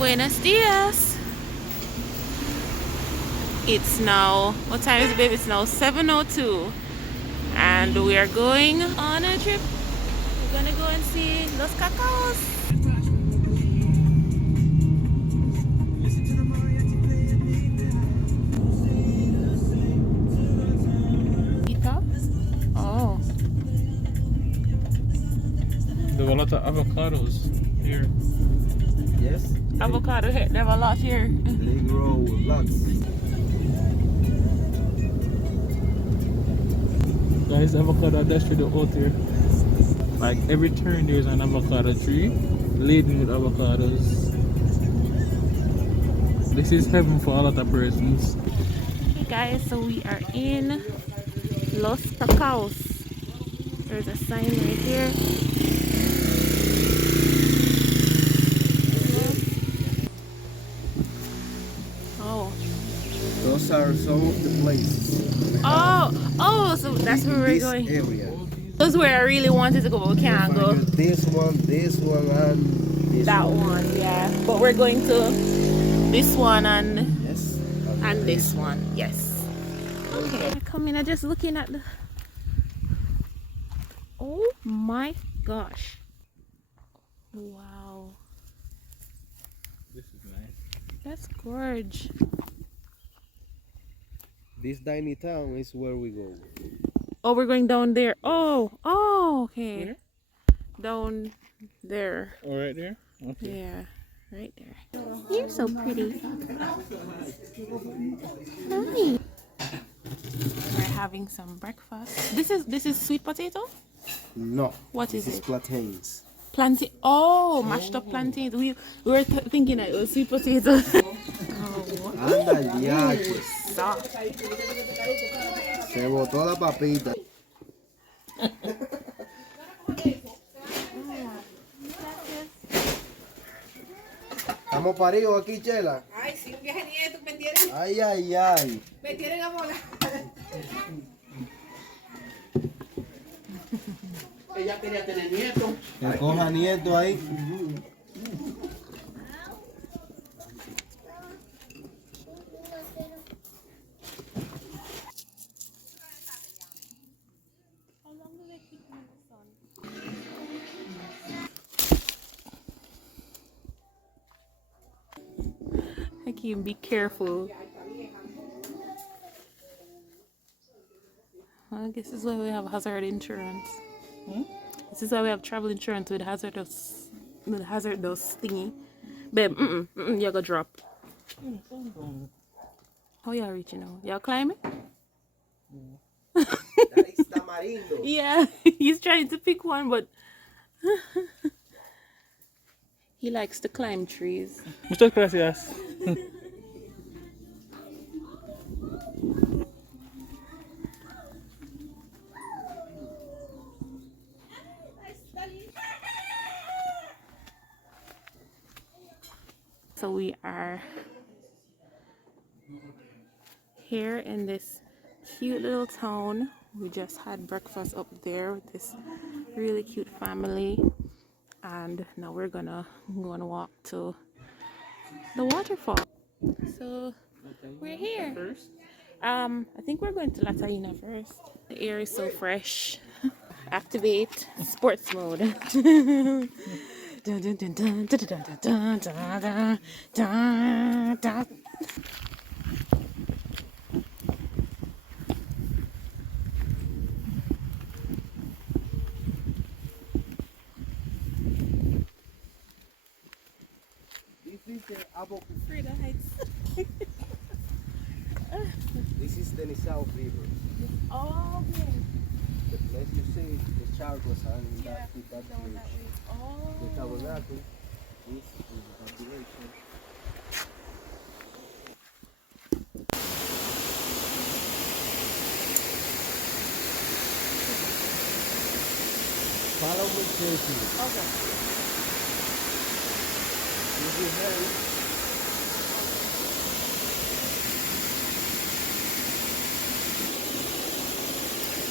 Buenos dias. It's now, what time is it, babe? It's now 7:02, and we are going on a trip. We're gonna go and see Los Cacaos. Oh, There are a lot of avocados here. Yes. avocado here. They have a lot here. They grow lots. Guys, avocado dash to the out here. Like every turn there's an avocado tree laden with avocados. This is heaven for a lot of persons. Hey guys, so we are in Los Cacaos. There's a sign right here. Oh. Those are some of the places. Oh, so that's where we're this going. Area. That's where I really wanted to go, but we can't go. This one, and this That one, yeah. But we're going to this one and Yes. and this one, yes. Okay, I come in. I'm just looking at the. Oh my gosh! Wow, This is nice. that's gorge. This tiny town is where we go. Oh, we're going down there. Oh, okay. Where? Down there. Oh, right there? Okay. Yeah, right there. You're so pretty. Hi. We're having some breakfast. This is sweet potato? No. What is This it? plantains. Plantain. Oh, mashed up plantains. We were thinking that it was sweet potato. Oh, Anda, diache. soft. Se botó la papita. ¿Estamos paridos aquí, Chela? Ay, sí, un viaje nieto, me tienen, Ay, ay, ay. me tienen a volar. Ella quería tener nieto. Que coja nieto ahí. Hakeem, be careful. I guess this is why we have hazard insurance. This is why we have travel insurance with hazardous thingy. Babe, you're gonna drop. How y'all reaching now? Y'all climbing? That is tamarindo. Yeah, he's trying to pick one, but he likes to climb trees. Muchas gracias. So we are here in this cute little town. We just had breakfast up there with this really cute family, and now we're gonna go and walk to the waterfall. So we're here. I think we're going to La Taina first. The air is so fresh. Activate sports mode. Dun, dun, dun, dun, dun, dun, dun, dun, dun, dun, dun. This is the Abo. Frida Heights. This is the Nisao River. Oh, okay. The place you see, the charcoals are in Yeah, that down bridge. that way. Oh. The tabernacle is in the population. Follow me carefully. Okay. If you hurry,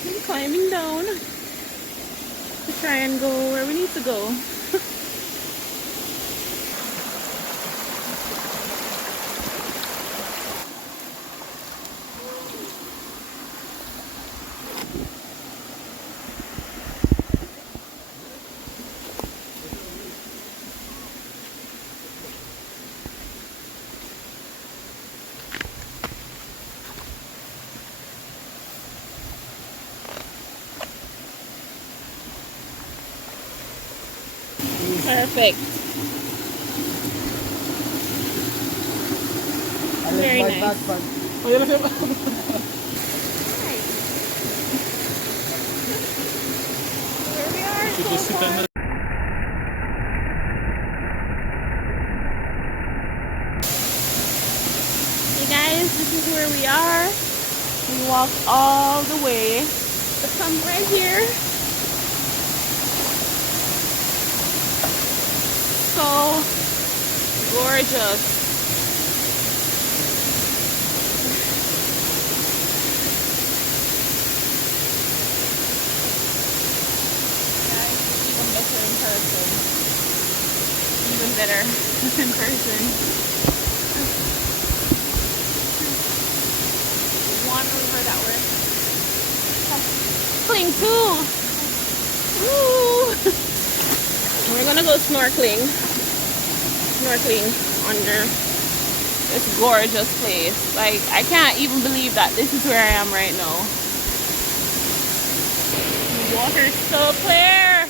We're climbing down to try and go where we need to go. Perfect. Very nice. Oh, yeah, that's Here we are. should just sit on the Hey guys, this is where we are. We walked all the way to come right here. So gorgeous. Even better in person. Even better in person. One river that we're snorkeling too. Woo! We're gonna go snorkeling under this gorgeous place. Like, I can't even believe that this is where I am right now. The water's so clear.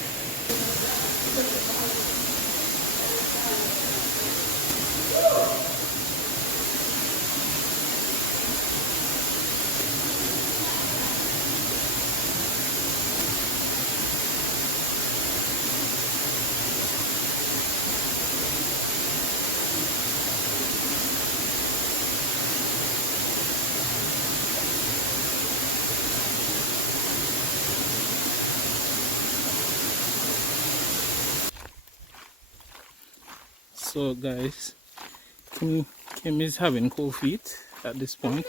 So guys, Kim is having cold feet at this point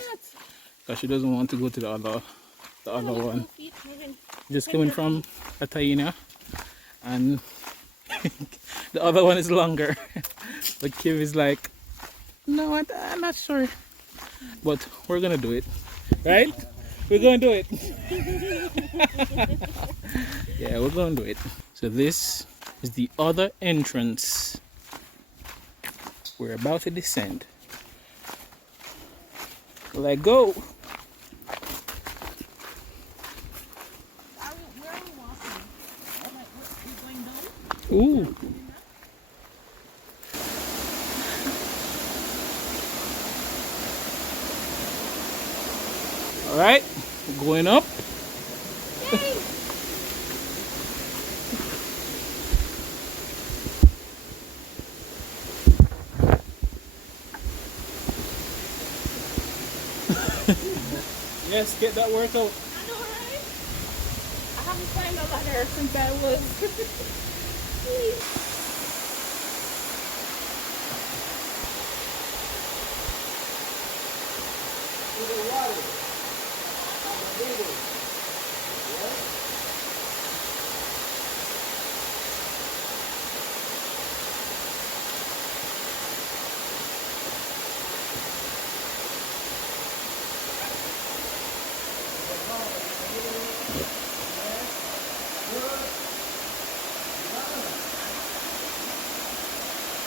because she doesn't want to go to the other one. Just coming from a Taina, and the other one is longer. But Kim is like, no, I'm not sure. But we're gonna do it, right? We're gonna do it. Yeah, we're gonna do it. So this is the other entrance. We're about to descend. Let go. Ooh. All right, we're going up. Yes, get that workout. I know, right? I haven't climbed a ladder since I was.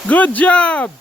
Good job.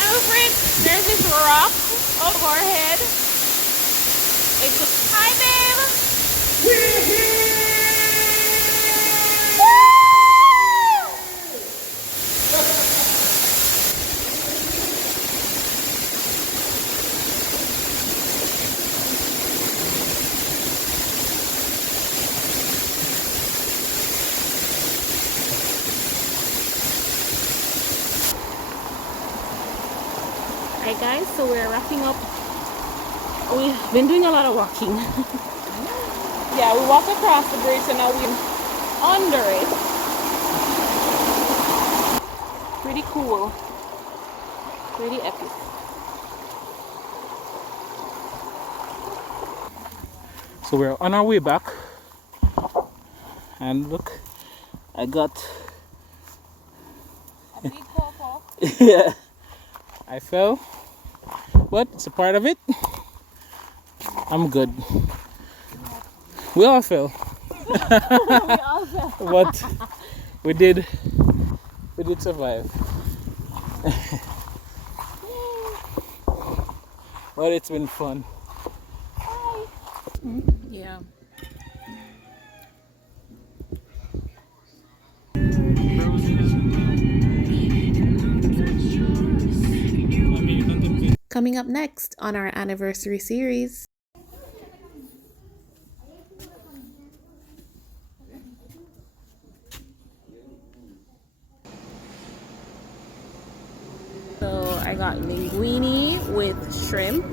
I'm afraid there's this rock over our head. It goes, hi, babe. We're here! Alright guys, so we're wrapping up. We've been doing a lot of walking. Yeah, we walked across the bridge and now we're under it. Pretty cool. Pretty epic. So we're on our way back. And look, I got A big pawpaw. yeah, I fell, but it's a part of it. I'm good. We all fell. But we did survive. But it's been fun. Yeah. Coming up next on our anniversary series. So I got linguine with shrimp